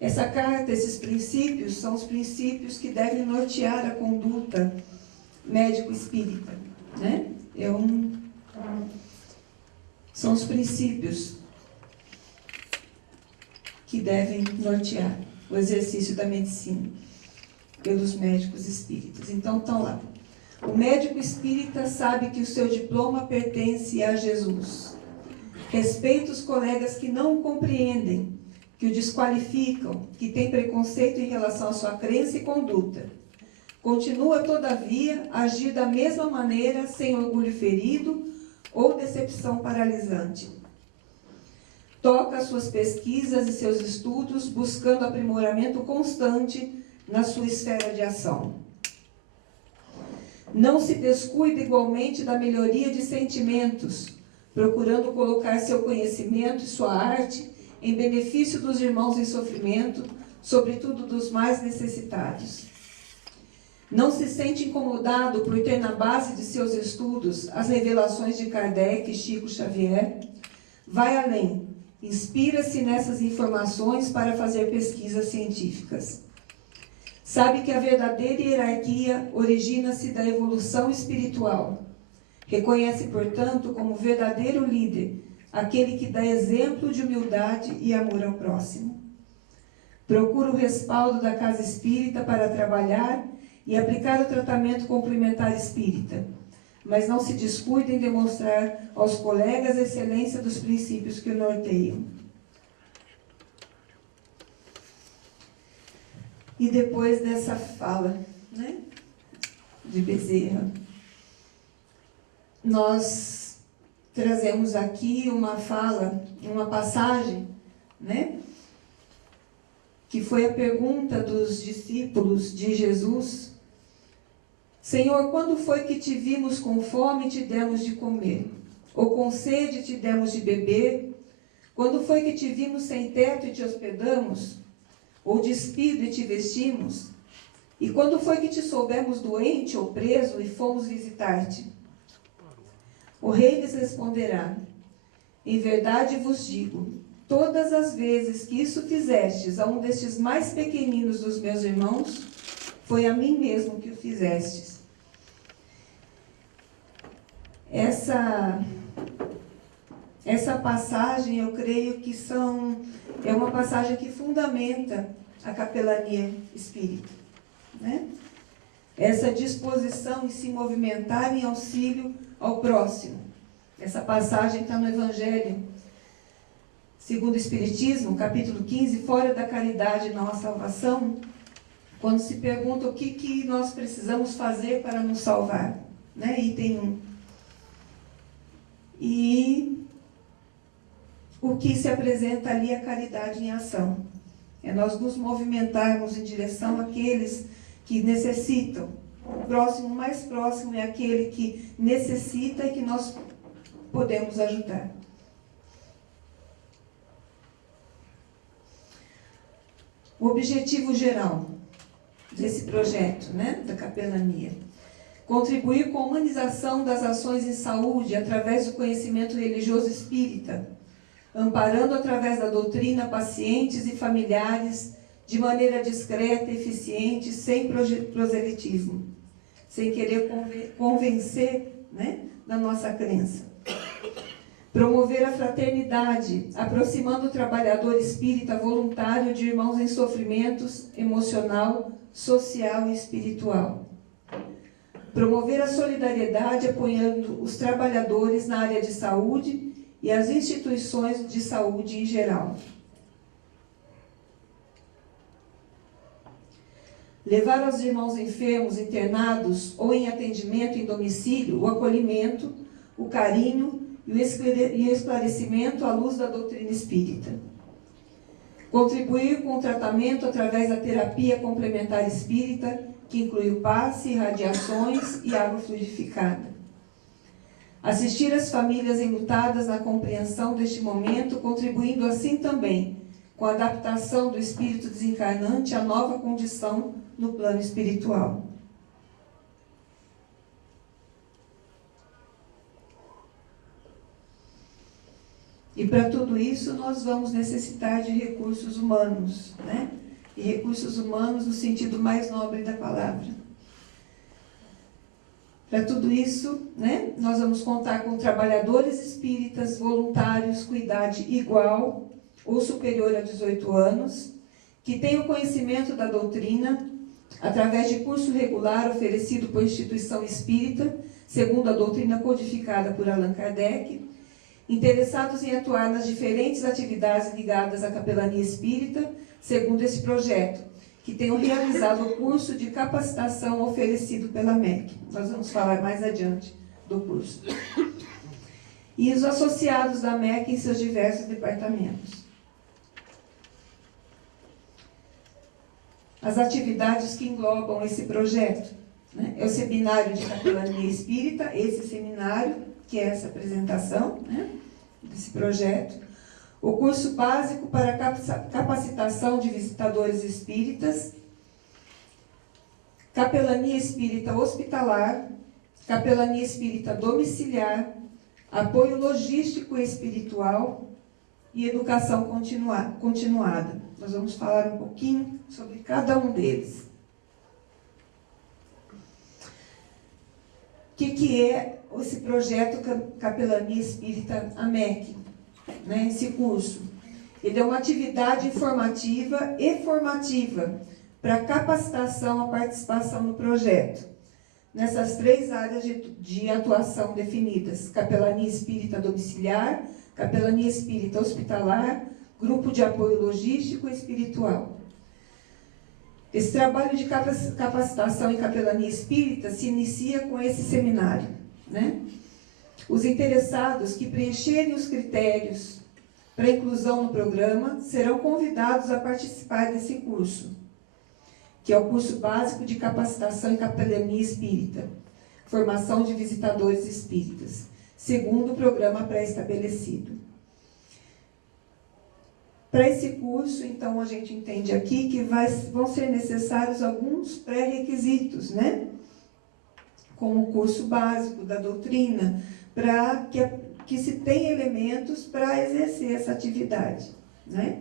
Essa carta, esses princípios, são os princípios que devem nortear a conduta médico-espírita, né? São os princípios que devem nortear o exercício da medicina pelos médicos espíritas. Então, estão lá. O médico espírita sabe que o seu diploma pertence a Jesus. Respeita os colegas que não o compreendem, que o desqualificam, que têm preconceito em relação à sua crença e conduta. Continua, todavia, a agir da mesma maneira, sem orgulho ferido ou decepção paralisante. Toca suas pesquisas e seus estudos, buscando aprimoramento constante na sua esfera de ação. Não se descuida igualmente da melhoria de sentimentos, procurando colocar seu conhecimento e sua arte em benefício dos irmãos em sofrimento, sobretudo dos mais necessitados. Não se sente incomodado por ter na base de seus estudos as revelações de Kardec e Chico Xavier. Vai além, inspira-se nessas informações para fazer pesquisas científicas. Sabe que a verdadeira hierarquia origina-se da evolução espiritual. Reconhece, portanto, como verdadeiro líder aquele que dá exemplo de humildade e amor ao próximo. Procura o respaldo da casa espírita para trabalhar e aplicar o tratamento complementar espírita, mas não se descuida em demonstrar aos colegas a excelência dos princípios que o norteiam. E depois dessa fala, né, de Bezerra, nós trazemos aqui uma fala, uma passagem, né, que foi a pergunta dos discípulos de Jesus: Senhor, quando foi que te vimos com fome e te demos de comer? Ou com sede e te demos de beber? Quando foi que te vimos sem teto e te hospedamos? Ou despido e te vestimos? E quando foi que te soubemos doente ou preso e fomos visitar-te? O rei lhes responderá: Em verdade vos digo, todas as vezes que isso fizestes a um destes mais pequeninos dos meus irmãos, foi a mim mesmo que o fizestes. Essa passagem, eu creio que é uma passagem que fundamenta a capelania espírita, né? Essa disposição em se movimentar em auxílio ao próximo. Essa passagem está no Evangelho segundo o Espiritismo, capítulo 15, fora da caridade não há salvação, quando se pergunta o que nós precisamos fazer para nos salvar, né? Item 1. E o que se apresenta ali é a caridade em ação. É nós nos movimentarmos em direção àqueles que necessitam. O próximo, mais próximo, é aquele que necessita e que nós podemos ajudar. O objetivo geral desse projeto, né, da capelania: contribuir com a humanização das ações em saúde através do conhecimento religioso espírita, amparando através da doutrina pacientes e familiares de maneira discreta, eficiente, sem proselitismo, sem querer convencer, né, da nossa crença. Promover a fraternidade, aproximando o trabalhador espírita voluntário de irmãos em sofrimentos emocional, social e espiritual. Promover a solidariedade, apoiando os trabalhadores na área de saúde e as instituições de saúde em geral. Levar aos irmãos enfermos, internados ou em atendimento em domicílio o acolhimento, o carinho e o esclarecimento à luz da doutrina espírita. Contribuir com o tratamento através da terapia complementar espírita, que inclui o passe, radiações e água fluidificada. Assistir as famílias enlutadas na compreensão deste momento, contribuindo assim também com a adaptação do espírito desencarnante à nova condição no plano espiritual. E para tudo isso nós vamos necessitar de recursos humanos, né? e recursos humanos no sentido mais nobre da palavra. Para tudo isso, né, nós vamos contar com trabalhadores espíritas voluntários com idade igual ou superior a 18 anos, que tenham conhecimento da doutrina, através de curso regular oferecido por instituição espírita, segundo a doutrina codificada por Allan Kardec, interessados em atuar nas diferentes atividades ligadas à capelania espírita, segundo esse projeto, que tenham realizado o curso de capacitação oferecido pela MEC. Nós vamos falar mais adiante do curso. E os associados da MEC em seus diversos departamentos. As atividades que englobam esse projeto, né, é o seminário de capelania espírita, esse seminário, que é essa apresentação, né, desse projeto. O curso básico para capacitação de visitadores espíritas, capelania espírita hospitalar, capelania espírita domiciliar, apoio logístico e espiritual e educação continuada. Nós vamos falar um pouquinho sobre cada um deles. O que é esse projeto Capelania Espírita AMEC? Né, esse curso. Ele é uma atividade informativa e formativa para capacitação à participação no projeto, nessas 3 áreas de atuação definidas: capelania espírita domiciliar, capelania espírita hospitalar, grupo de apoio logístico e espiritual. Esse trabalho de capacitação em capelania espírita se inicia com esse seminário, né? Os interessados que preencherem os critérios para inclusão no programa serão convidados a participar desse curso, que é o curso básico de capacitação em capelania espírita, formação de visitadores espíritas, segundo o programa pré-estabelecido. Para esse curso, então, a gente entende aqui que vão ser necessários alguns pré-requisitos, né? Como o curso básico da doutrina, para que se tenha elementos para exercer essa atividade, né?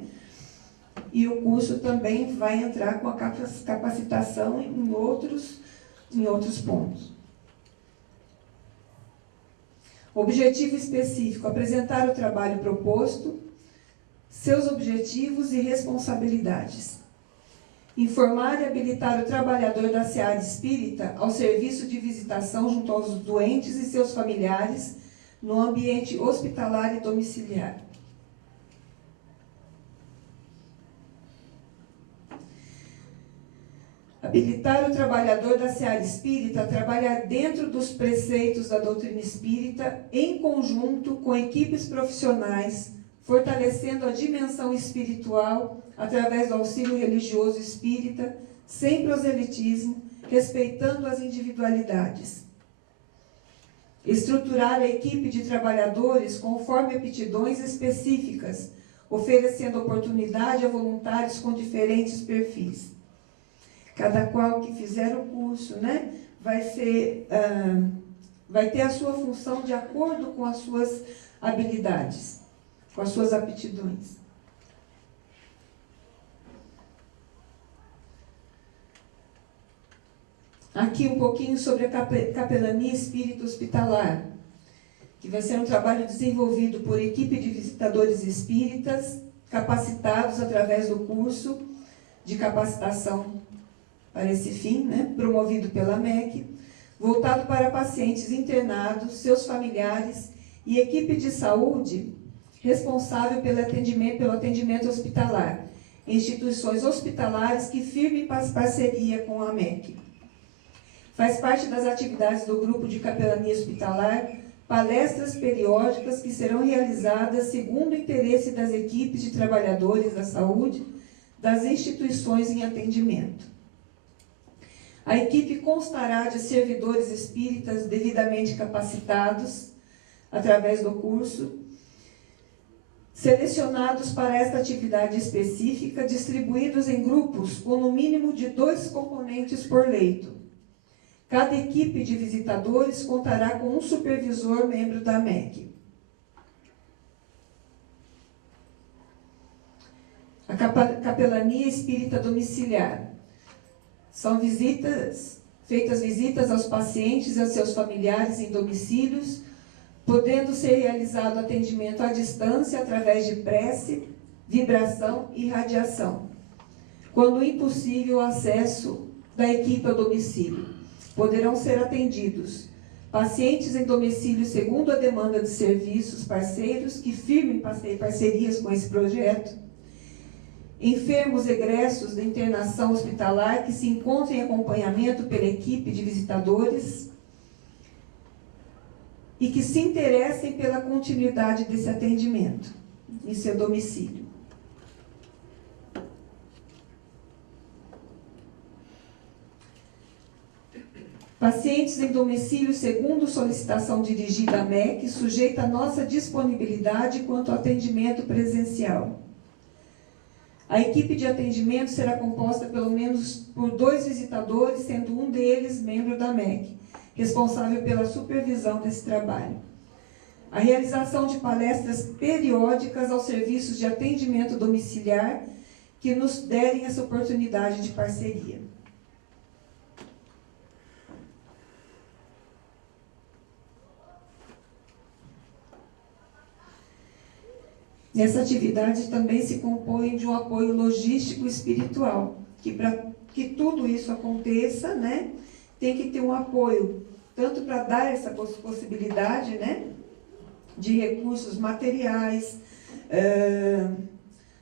E o curso também vai entrar com a capacitação em outros pontos. Objetivo específico: apresentar o trabalho proposto, seus objetivos e responsabilidades. Informar e habilitar o trabalhador da seara espírita ao serviço de visitação junto aos doentes e seus familiares no ambiente hospitalar e domiciliar. Habilitar o trabalhador da seara espírita a trabalhar dentro dos preceitos da doutrina espírita, em conjunto com equipes profissionais, fortalecendo a dimensão espiritual através do auxílio religioso espírita, sem proselitismo, respeitando as individualidades. Estruturar a equipe de trabalhadores conforme aptidões específicas, oferecendo oportunidade a voluntários com diferentes perfis. Cada qual que fizer o curso, né, vai ter a sua função de acordo com as suas habilidades, com as suas aptidões. Aqui um pouquinho sobre a capelania espírita hospitalar, que vai ser um trabalho desenvolvido por equipe de visitadores espíritas, capacitados através do curso de capacitação para esse fim, né, promovido pela MEC, voltado para pacientes internados, seus familiares e equipe de saúde responsável pelo atendimento hospitalar, instituições hospitalares que firmem parceria com a MEC. Faz parte das atividades do grupo de capelania hospitalar palestras periódicas que serão realizadas segundo o interesse das equipes de trabalhadores da saúde das instituições em atendimento. A equipe constará de servidores espíritas devidamente capacitados através do curso, selecionados para esta atividade específica, distribuídos em grupos com no mínimo de 2 componentes por leito. Cada equipe de visitadores contará com um supervisor membro da MEC. A capelania espírita domiciliar. São feitas visitas aos pacientes e aos seus familiares em domicílios, podendo ser realizado atendimento à distância através de prece, vibração e radiação. Quando impossível o acesso da equipe ao domicílio, poderão ser atendidos pacientes em domicílio segundo a demanda de serviços parceiros que firmem parcerias com esse projeto, enfermos egressos de internação hospitalar que se encontrem em acompanhamento pela equipe de visitadores e que se interessem pela continuidade desse atendimento em seu domicílio. Pacientes em domicílio segundo solicitação dirigida à MEC, sujeita à nossa disponibilidade quanto ao atendimento presencial. A equipe de atendimento será composta pelo menos por 2 visitadores, sendo um deles membro da MEC, responsável pela supervisão desse trabalho. A realização de palestras periódicas aos serviços de atendimento domiciliar que nos derem essa oportunidade de parceria. Essa atividade também se compõe de um apoio logístico e espiritual, que para que tudo isso aconteça, né, tem que ter um apoio, tanto para dar essa possibilidade, né, de recursos materiais,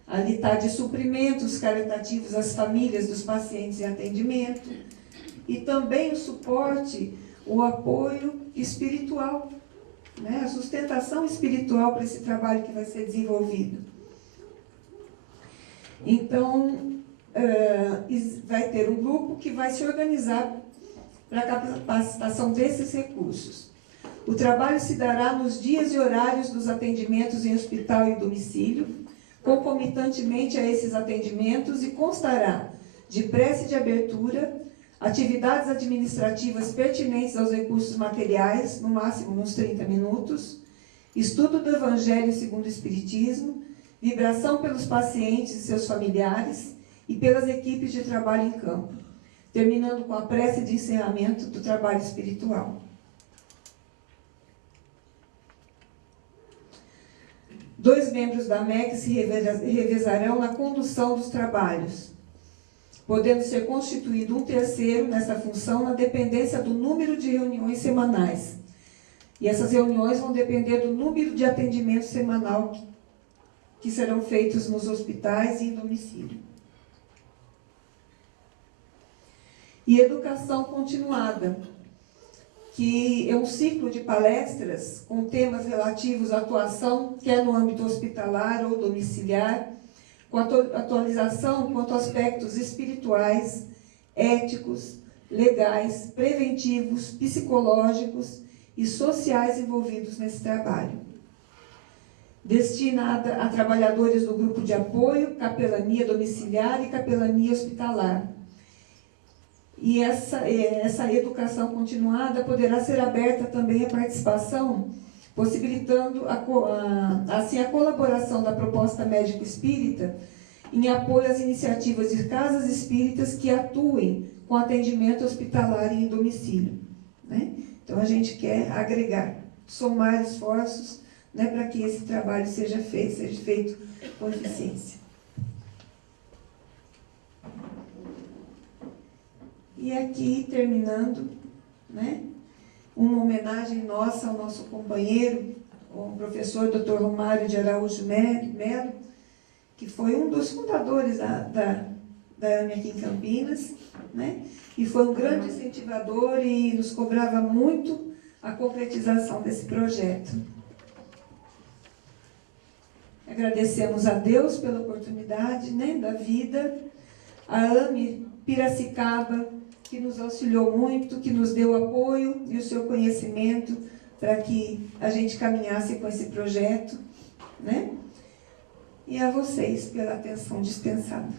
ali está de suprimentos caritativos às famílias dos pacientes em atendimento, e também o suporte, o apoio espiritual, né, a sustentação espiritual para esse trabalho que vai ser desenvolvido. Então, vai ter um grupo que vai se organizar para a capacitação desses recursos. O trabalho se dará nos dias e horários dos atendimentos em hospital e domicílio, concomitantemente a esses atendimentos, e constará de prece de abertura, atividades administrativas pertinentes aos recursos materiais, no máximo uns 30 minutos, estudo do Evangelho segundo o Espiritismo, vibração pelos pacientes e seus familiares e pelas equipes de trabalho em campo, terminando com a prece de encerramento do trabalho espiritual. Dois membros da MEC se revezarão na condução dos trabalhos, podendo ser constituído um terceiro nessa função na dependência do número de reuniões semanais. E essas reuniões vão depender do número de atendimento semanal que serão feitos nos hospitais e em domicílio. E educação continuada, que é um ciclo de palestras com temas relativos à atuação, quer no âmbito hospitalar ou domiciliar, com atualização quanto a aspectos espirituais, éticos, legais, preventivos, psicológicos e sociais envolvidos nesse trabalho. Destinada a trabalhadores do grupo de apoio, capelania domiciliar e capelania hospitalar. E essa educação continuada poderá ser aberta também à participação, possibilitando assim a colaboração da proposta médico-espírita em apoio às iniciativas de casas espíritas que atuem com atendimento hospitalar e em domicílio, né? Então a gente quer agregar, somar esforços, né, para que esse trabalho seja feito com eficiência. E aqui, terminando, né, uma homenagem nossa ao nosso companheiro, o professor Dr. Romário de Araújo Melo, que foi um dos fundadores da AME aqui em Campinas, né, e foi um grande incentivador e nos cobrava muito a concretização desse projeto. Agradecemos a Deus pela oportunidade, né, da vida, a AME Piracicaba, que nos auxiliou muito, que nos deu apoio e o seu conhecimento para que a gente caminhasse com esse projeto, né? E a vocês pela atenção dispensada.